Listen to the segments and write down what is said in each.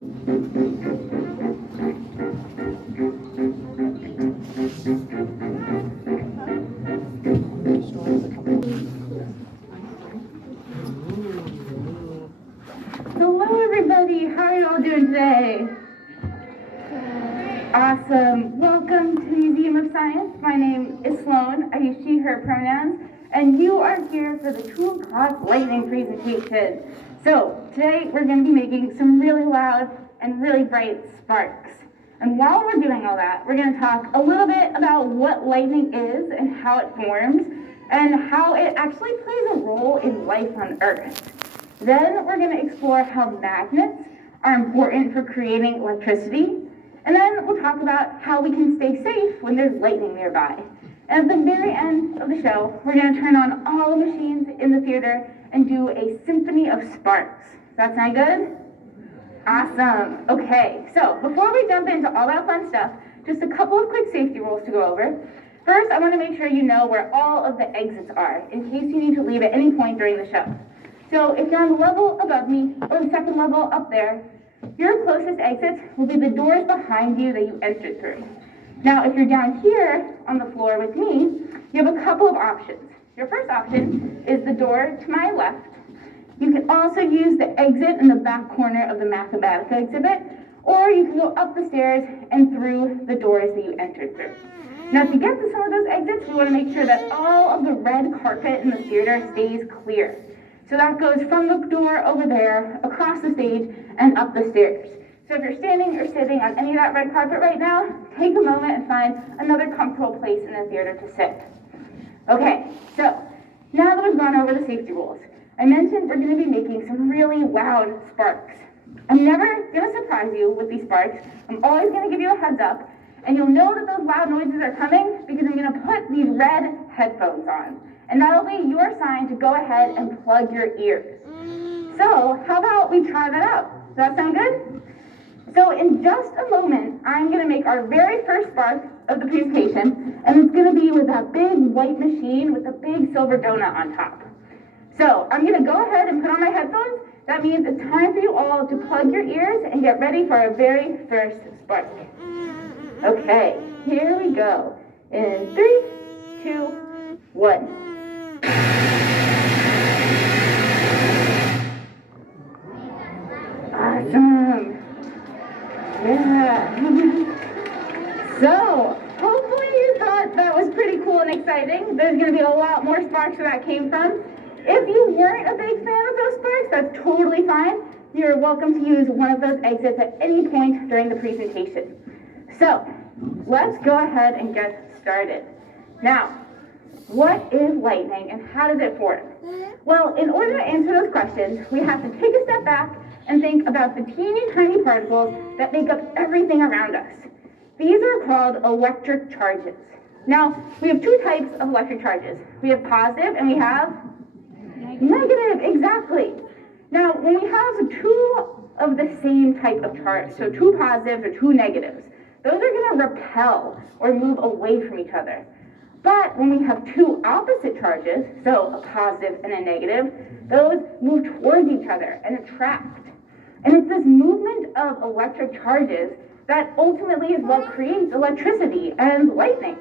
Hello everybody, how are you all doing today? Awesome. Welcome to the Museum of Science. My name is Sloan. I use she, her pronouns, and you are here for the 2 o'clock lightning presentation. So today we're going to be making some really loud and really bright sparks. And while we're doing all that, we're going to talk a little bit about what lightning is and how it forms and how it actually plays a role in life on Earth. Then we're going to explore how magnets are important for creating electricity. And then we'll talk about how we can stay safe when there's lightning nearby. And at the very end of the show, we're going to turn on all the machines in the theater and do a symphony of sparks. Does that sound good? Awesome. Okay, so before we jump into all that fun stuff, just a couple of quick safety rules to go over. First, I want to make sure you know where all of the exits are in case you need to leave at any point during the show. So if you're on the level above me or the second level up there, your closest exits will be the doors behind you that you entered through. Now, if you're down here on the floor with me, you have a couple of options. Your first option is the door to my left. You can also use the exit in the back corner of the Mathematica exhibit, or you can go up the stairs and through the doors that you entered through. Now, to get to some of those exits, we want to make sure that all of the red carpet in the theater stays clear. So that goes from the door over there, across the stage, and up the stairs. So if you're standing or sitting on any of that red carpet right now, take a moment and find another comfortable place in the theater to sit. Okay, so now that we've gone over the safety rules, I mentioned we're going to be making some really loud sparks. I'm never going to surprise you with these sparks. I'm always going to give you a heads up, and you'll know that those loud noises are coming because I'm going to put these red headphones on. And that'll be your sign to go ahead and plug your ears. So how about we try that out? Does that sound good? So in just a moment, I'm going to make our very first spark of the presentation, and it's going to be with that big white machine with a big silver donut on top. So I'm going to go ahead and put on my headphones. That means it's time for you all to plug your ears and get ready for our very first spark. Okay, here we go. In 3, 2, 1. Awesome. Yeah. So, hopefully you thought that was pretty cool and exciting. There's going to be a lot more sparks where that came from. If you weren't a big fan of those sparks, that's totally fine. You're welcome to use one of those exits at any point during the presentation. So, let's go ahead and get started. Now, what is lightning and how does it form? Well, in order to answer those questions, we have to take a step back and think about the teeny tiny particles that make up everything around us. These are called electric charges. Now, we have 2 types of electric charges. We have positive and we have negative, exactly. Now, when we have 2 of the same type of charge, so 2 positives or 2 negatives, those are going to repel or move away from each other. But when we have 2 opposite charges, so a positive and a negative, those move towards each other and attract. And it's this movement of electric charges that ultimately is what creates electricity and lightning.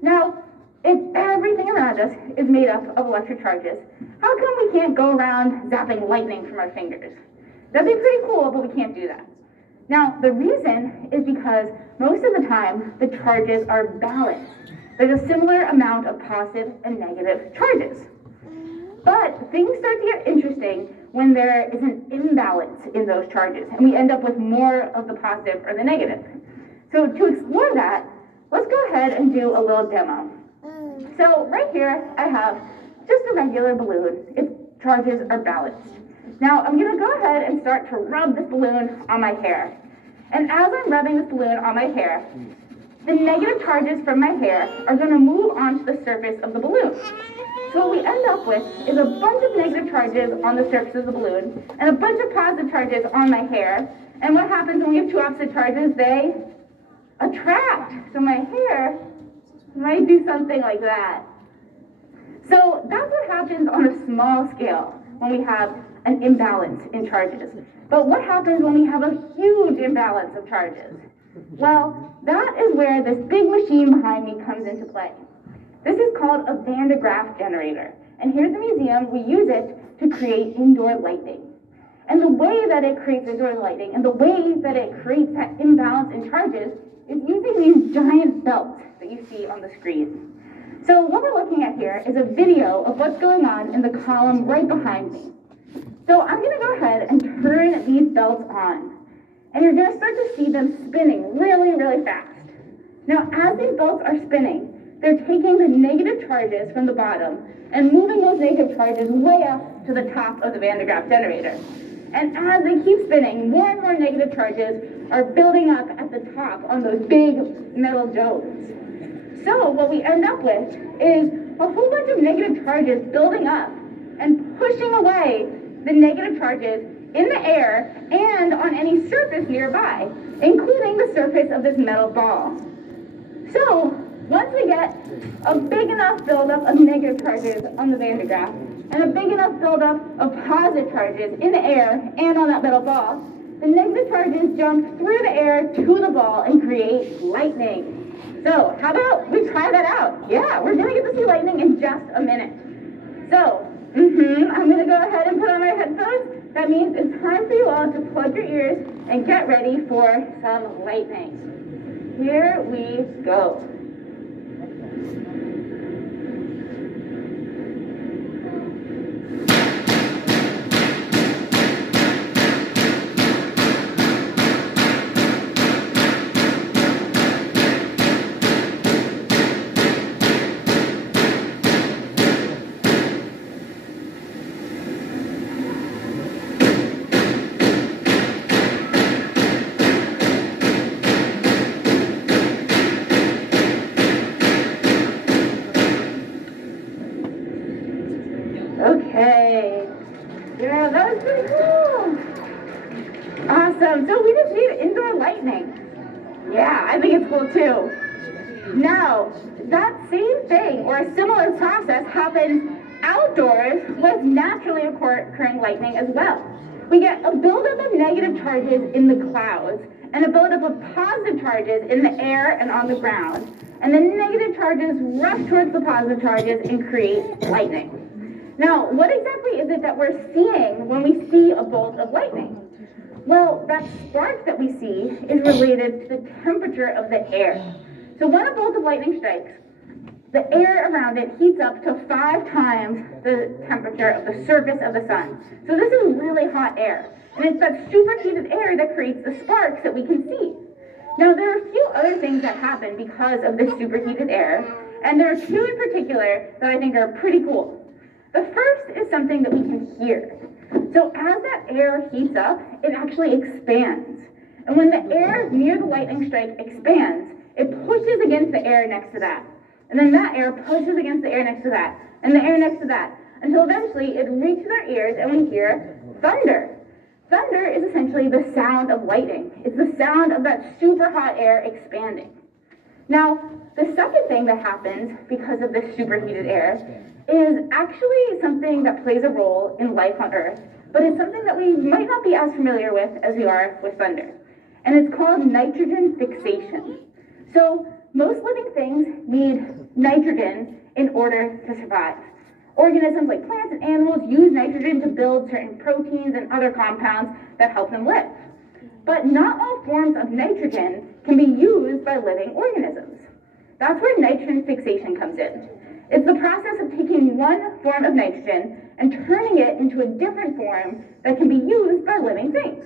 Now, if everything around us is made up of electric charges, how come we can't go around zapping lightning from our fingers? That'd be pretty cool, but we can't do that. Now, the reason is because most of the time, the charges are balanced. There's a similar amount of positive and negative charges. But things start to get interesting when there is an imbalance in those charges, and we end up with more of the positive or the negative. So to explore that, let's go ahead and do a little demo. So right here, I have just a regular balloon. Its charges are balanced. Now I'm going to go ahead and start to rub this balloon on my hair. And as I'm rubbing this balloon on my hair, the negative charges from my hair are going to move onto the surface of the balloon. So what we end up with is a bunch of negative charges on the surface of the balloon and a bunch of positive charges on my hair. And what happens when we have 2 opposite charges? They attract. So my hair might do something like that. So that's what happens on a small scale when we have an imbalance in charges. But what happens when we have a huge imbalance of charges? Well, that is where this big machine behind me comes into play. This is called a Van de Graaff generator. And here at the museum, we use it to create indoor lighting. And the way that it creates indoor lighting and the way that it creates that imbalance in charges is using these giant belts that you see on the screen. So what we're looking at here is a video of what's going on in the column right behind me. So I'm going to go ahead and turn these belts on. And you're going to start to see them spinning really, really fast. Now, as these belts are spinning, they're taking the negative charges from the bottom and moving those negative charges way up to the top of the Van de Graaff generator. And as they keep spinning, more and more negative charges are building up at the top on those big metal joes. So what we end up with is a whole bunch of negative charges building up and pushing away the negative charges in the air and on any surface nearby, including the surface of this metal ball. So once we get a big enough buildup of negative charges on the Van de Graaff and a big enough buildup of positive charges in the air and on that metal ball, the negative charges jump through the air to the ball and create lightning. So how about we try that out? Yeah, we're going to get to see lightning in just a minute. So, I'm going to go ahead and put on my headphones. That means it's time for you all to plug your ears and get ready for some lightning. Here we go. Okay, yeah, that was pretty cool. Awesome, so we just need indoor lightning. Yeah, I think it's cool too. Now, that same thing or a similar process happens outdoors with naturally occurring lightning as well. We get a buildup of negative charges in the clouds and a buildup of positive charges in the air and on the ground. And the negative charges rush towards the positive charges and create lightning. Now, what exactly is it that we're seeing when we see a bolt of lightning? Well, that spark that we see is related to the temperature of the air. So when a bolt of lightning strikes, the air around it heats up to 5 times the temperature of the surface of the sun. So this is really hot air. And it's that superheated air that creates the sparks that we can see. Now, there are a few other things that happen because of this superheated air, and there are 2 in particular that I think are pretty cool. The first is something that we can hear. So as that air heats up, it actually expands. And when the air near the lightning strike expands, it pushes against the air next to that. And then that air pushes against the air next to that, and the air next to that, until eventually it reaches our ears and we hear thunder. Thunder is essentially the sound of lightning. It's the sound of that super hot air expanding. Now, the second thing that happens because of this superheated air is actually something that plays a role in life on Earth, but it's something that we might not be as familiar with as we are with thunder. And it's called nitrogen fixation. So most living things need nitrogen in order to survive. Organisms like plants and animals use nitrogen to build certain proteins and other compounds that help them live. But not all forms of nitrogen can be used by living organisms. That's where nitrogen fixation comes in. It's the process of taking one form of nitrogen and turning it into a different form that can be used by living things.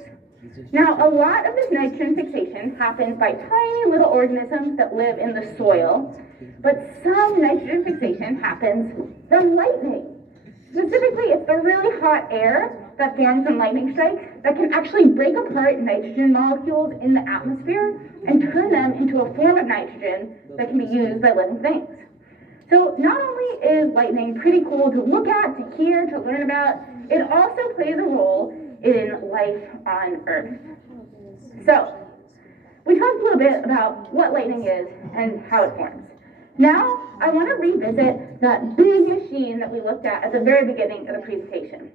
Now, a lot of this nitrogen fixation happens by tiny little organisms that live in the soil, but some nitrogen fixation happens from lightning. Specifically, it's the really hot air that forms from lightning strikes that can actually break apart nitrogen molecules in the atmosphere and turn them into a form of nitrogen that can be used by living things. So not only is lightning pretty cool to look at, to hear, to learn about, it also plays a role in life on Earth. So, we talked a little bit about what lightning is and how it forms. Now, I want to revisit that big machine that we looked at the very beginning of the presentation.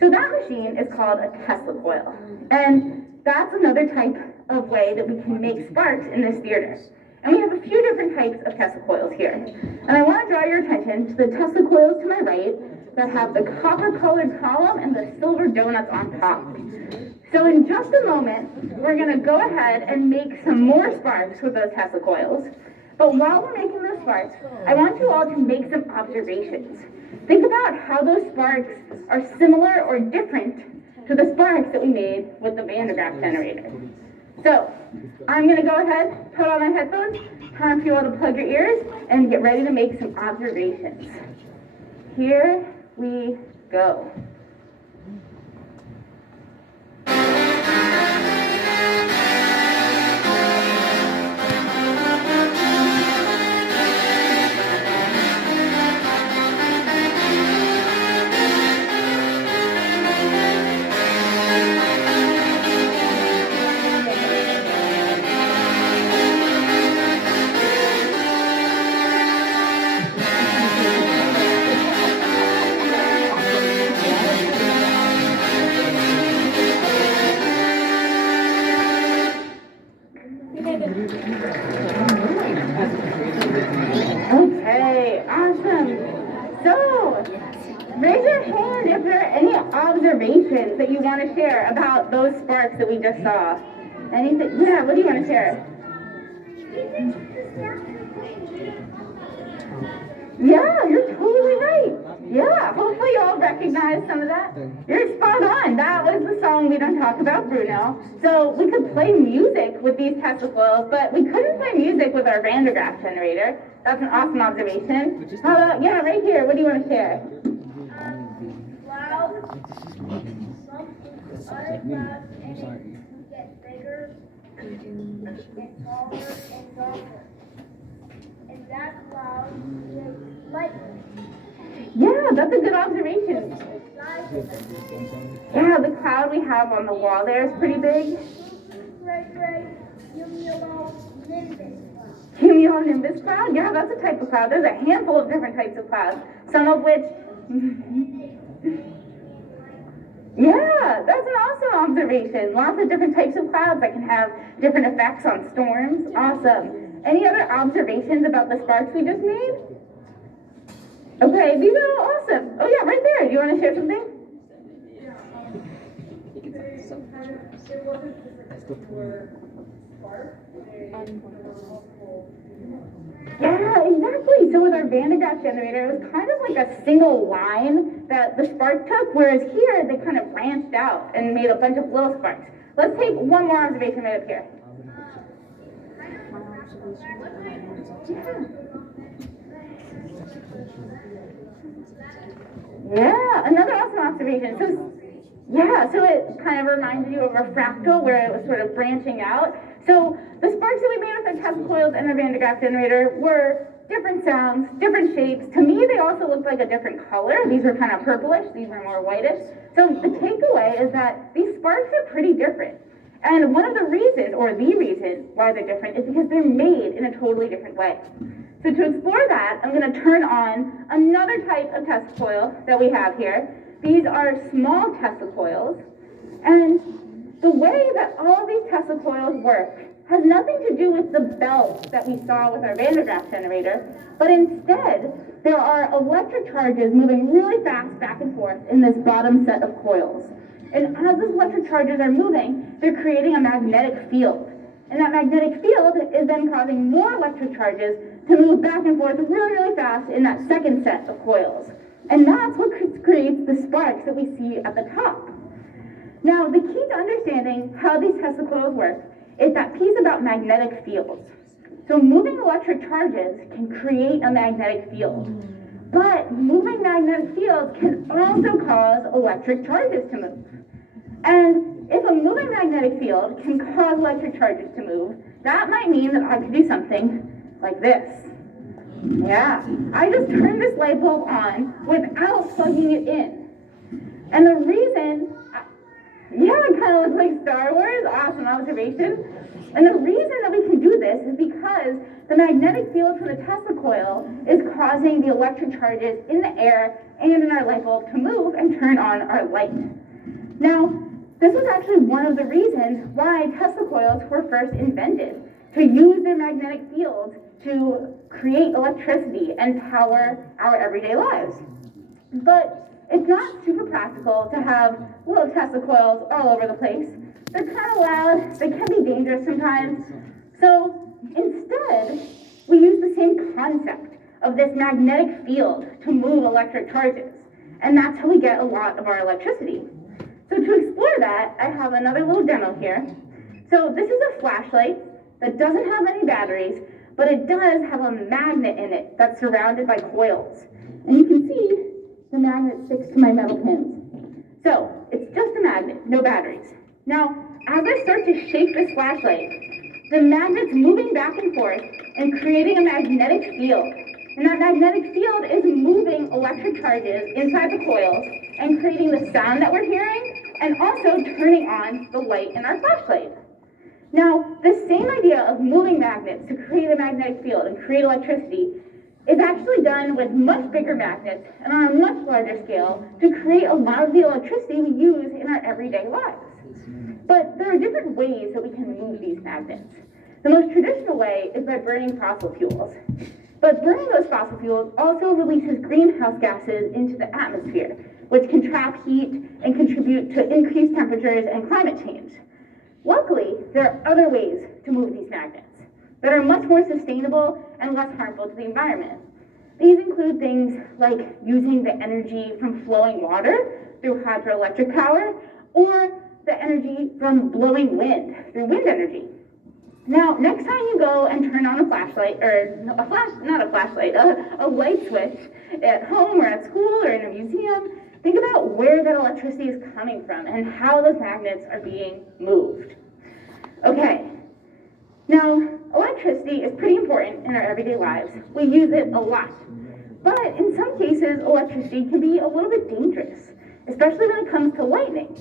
So that machine is called a Tesla coil. And that's another type of way that we can make sparks in this theater. And we have a few different types of Tesla coils here. And I want to draw your attention to the Tesla coils to my right that have the copper-colored column and the silver donuts on top. So in just a moment, we're going to go ahead and make some more sparks with those Tesla coils. But while we're making those sparks, I want you all to make some observations. Think about how those sparks are similar or different to the sparks that we made with the Van de Graaff generator. So, I'm going to go ahead, put on my headphones, time for you all to plug your ears, and get ready to make some observations. Here we go. Okay, awesome. So, raise your hand if there are any observations that you want to share about those sparks that we just saw. Anything? Yeah, what do you want to share? Yeah, you're totally right. Yeah, hopefully you all recognize some of that. You're spot on. That was the song We Don't Talk About, Bruno. So we could play music with these Tesla coils, but we couldn't play music with our Van de Graaff generator. That's an awesome observation. How about, yeah, right here, what do you want to share? Clouds, other clouds, and it gets bigger, and taller, and darker. And that cloud is lightning. Yeah, that's a good observation. Yeah, the cloud we have on the wall there is pretty big. Cumulonimbus cloud? Yeah, that's a type of cloud. There's a handful of different types of clouds, some of which... Yeah, that's an awesome observation. Lots of different types of clouds that can have different effects on storms. Awesome. Any other observations about the sparks we just made? Okay, these are all awesome. Oh yeah, right there. Do you want to share something? Yeah, exactly. So with our Van de Graaff generator, it was kind of like a single line that the spark took, whereas here they kind of branched out and made a bunch of little sparks. Let's take one more observation right up here. Yeah, another awesome observation. So it kind of reminded you of a fractal where it was sort of branching out. So the sparks that we made with our Tesla coils and our Van de Graaff generator were different sounds, different shapes. To me, they also looked like a different color. These were kind of purplish, these were more whitish. So the takeaway is that these sparks are pretty different. And one of the reasons, or the reason why they're different, is because they're made in a totally different way. So to explore that, I'm going to turn on another type of Tesla coil that we have here. These are small Tesla coils. And the way that all of these Tesla coils work has nothing to do with the belt that we saw with our Van de Graaff generator, but instead, there are electric charges moving really fast back and forth in this bottom set of coils. And as those electric charges are moving, they're creating a magnetic field. And that magnetic field is then causing more electric charges to move back and forth really, really fast in that second set of coils. And that's what creates the sparks that we see at the top. Now, the key to understanding how these Tesla coils work is that piece about magnetic fields. So moving electric charges can create a magnetic field. But moving magnetic fields can also cause electric charges to move. And if a moving magnetic field can cause electric charges to move, that might mean that I could do something like this. Yeah, I just turned this light bulb on without plugging it in. And the reason, yeah, it kind of looks like Star Wars, awesome observation. And the reason that we can do this is because the magnetic field from the Tesla coil is causing the electric charges in the air and in our light bulb to move and turn on our light. Now, this was actually one of the reasons why Tesla coils were first invented, to use their magnetic fields to create electricity and power our everyday lives. But it's not super practical to have little Tesla coils all over the place. They're kind of loud, they can be dangerous sometimes. So instead, we use the same concept of this magnetic field to move electric charges. And that's how we get a lot of our electricity. So to explore that, I have another little demo here. So this is a flashlight that doesn't have any batteries, but it does have a magnet in it that's surrounded by coils. And you can see the magnet sticks to my metal pins. So it's just a magnet, no batteries. Now, as I start to shake this flashlight, the magnet's moving back and forth and creating a magnetic field. And that magnetic field is moving electric charges inside the coils and creating the sound that we're hearing and also turning on the light in our flashlight. Now, the same idea of moving magnets to create a magnetic field and create electricity is actually done with much bigger magnets and on a much larger scale to create a lot of the electricity we use in our everyday lives. But there are different ways that we can move these magnets. The most traditional way is by burning fossil fuels. But burning those fossil fuels also releases greenhouse gases into the atmosphere, which can trap heat and contribute to increased temperatures and climate change. Luckily, there are other ways to move these magnets that are much more sustainable and less harmful to the environment. These include things like using the energy from flowing water through hydroelectric power, or the energy from blowing wind through wind energy. Now, next time you go and turn on a flashlight, or a light switch at home or at school or in a museum, think about where that electricity is coming from and how those magnets are being moved. Okay, now electricity is pretty important in our everyday lives. We use it a lot. But in some cases, electricity can be a little bit dangerous, especially when it comes to lightning.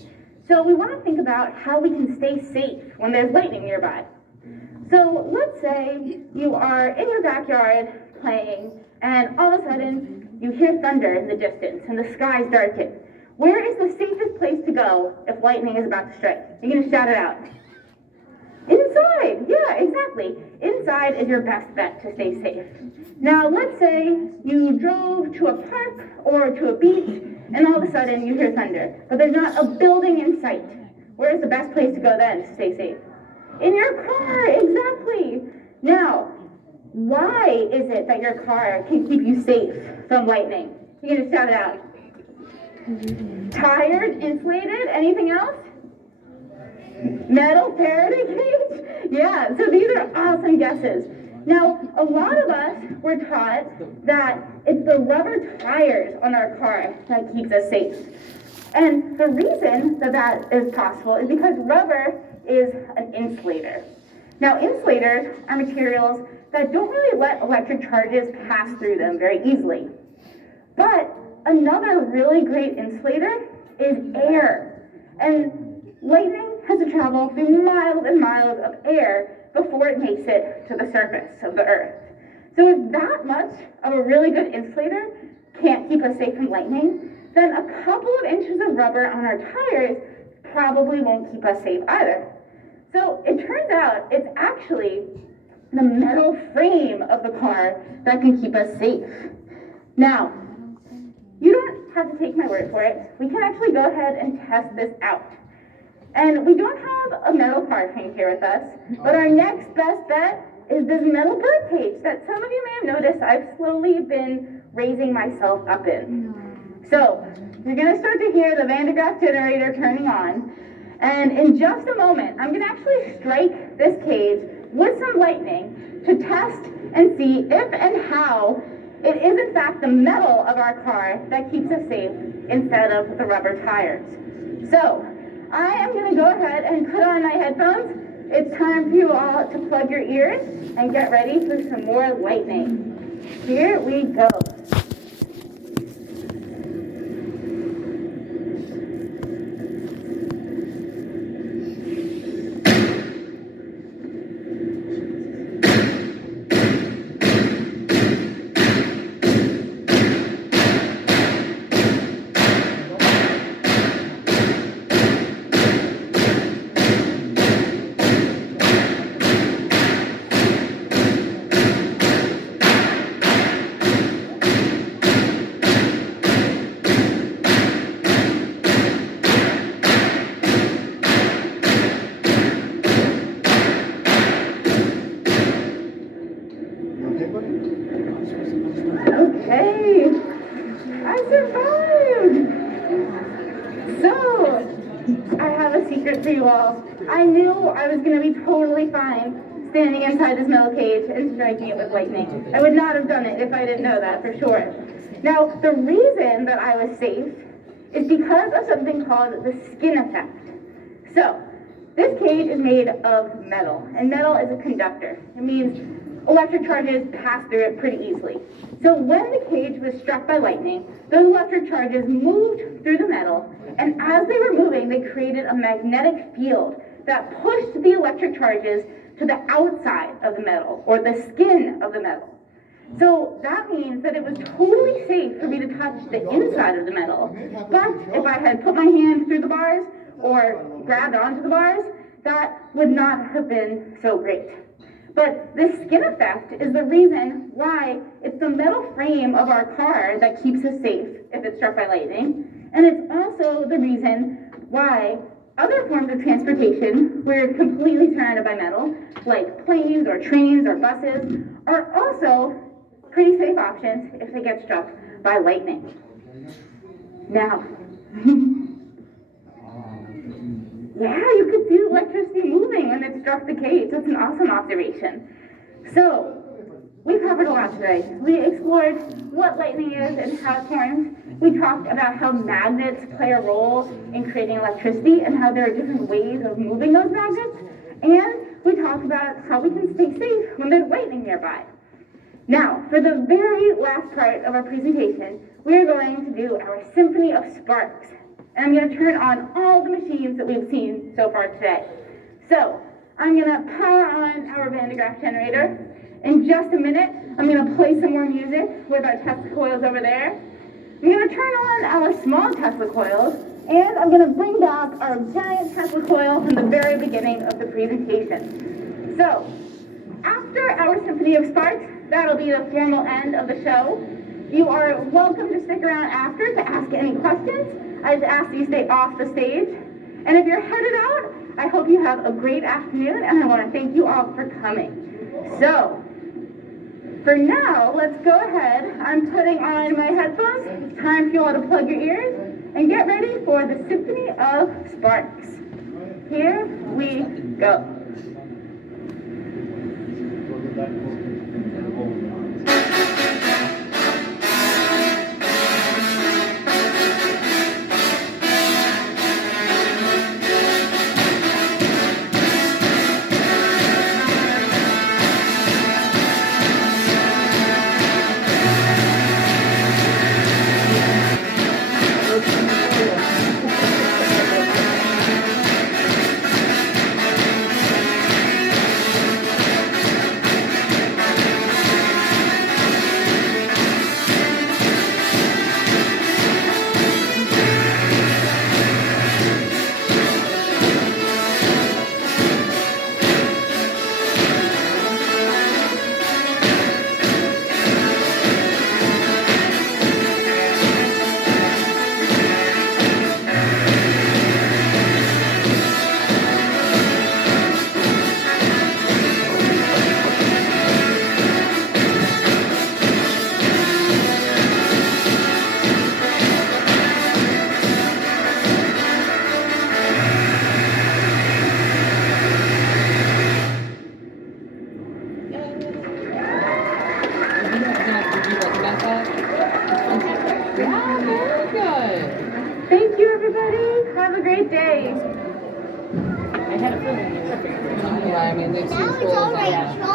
So we want to think about how we can stay safe when there's lightning nearby. So let's say you are in your backyard playing, and all of a sudden you hear thunder in the distance and the skies darken. Where is the safest place to go if lightning is about to strike? You're going to shout it out. Inside! Yeah, exactly. Inside is your best bet to stay safe. Now let's say you drove to a park or to a beach, and all of a sudden you hear thunder, but there's not a building in sight. Where is the best place to go then to stay safe? In your car, exactly. Now, why is it that your car can keep you safe from lightning? You're going to shout it out. Tired, insulated, anything else? Metal Faraday cage? Yeah, so these are awesome guesses. Now, a lot of us were taught that it's the rubber tires on our car that keeps us safe. And the reason that that is possible is because rubber is an insulator. Now, insulators are materials that don't really let electric charges pass through them very easily. But another really great insulator is air. And lightning has to travel through miles and miles of air before it makes it to the surface of the earth. So if that much of a really good insulator can't keep us safe from lightning, then a couple of inches of rubber on our tires probably won't keep us safe either. So it turns out it's actually the metal frame of the car that can keep us safe. Now, you don't have to take my word for it. We can actually go ahead and test this out. And we don't have a metal car frame here with us, but our next best bet is this metal bird cage that some of you may have noticed I've slowly been raising myself up in. So, you're going to start to hear the Van de Graaff generator turning on. And in just a moment, I'm going to actually strike this cage with some lightning to test and see if and how it is in fact the metal of our car that keeps us safe instead of the rubber tires. So, I am going to go ahead and put on my headphones. It's time for you all to plug your ears and get ready for some more lightning. Here we go. all, I knew I was going to be totally fine standing inside this metal cage and striking it with lightning. I would not have done it if I didn't know that for sure. Now, the reason that I was safe is because of something called the skin effect. So, this cage is made of metal, and metal is a conductor. It means electric charges pass through it pretty easily. So when the cage was struck by lightning, those electric charges moved through the metal, and as they were moving, they created a magnetic field that pushed the electric charges to the outside of the metal, or the skin of the metal. So that means that it was totally safe for me to touch the inside of the metal. But if I had put my hand through the bars or grabbed onto the bars, that would not have been so great. But this skin effect is the reason why it's the metal frame of our car that keeps us safe if it's struck by lightning. And it's also the reason why other forms of transportation, we're completely surrounded by metal, like planes or trains or buses, are also pretty safe options if they get struck by lightning. Now, yeah, you could see electricity moving when it struck the cage. That's an awesome observation. So, we covered a lot today. We explored what lightning is and how it forms. We talked about how magnets play a role in creating electricity and how there are different ways of moving those magnets. And we talked about how we can stay safe when there's lightning nearby. Now, for the very last part of our presentation, we are going to do our Symphony of Sparks. And I'm going to turn on all the machines that we've seen so far today. So, I'm going to power on our Van de Graaff generator. In just a minute, I'm going to play some more music with our Tesla coils over there. I'm going to turn on our small Tesla coils, and I'm going to bring back our giant Tesla coil from the very beginning of the presentation. So, after our Symphony of Sparks, that'll be the formal end of the show. You are welcome to stick around after to ask any questions. I just ask that you stay off the stage. And if you're headed out, I hope you have a great afternoon, and I want to thank you all for coming. So, for now, let's go ahead. I'm putting on my headphones. It's time for you all to plug your ears and get ready for the Symphony of Sparks. Here we go. Yeah, very good. Thank you, everybody. Have a great day. I had a feeling you were. Yeah, I mean, they've seen Now it's schools already like that.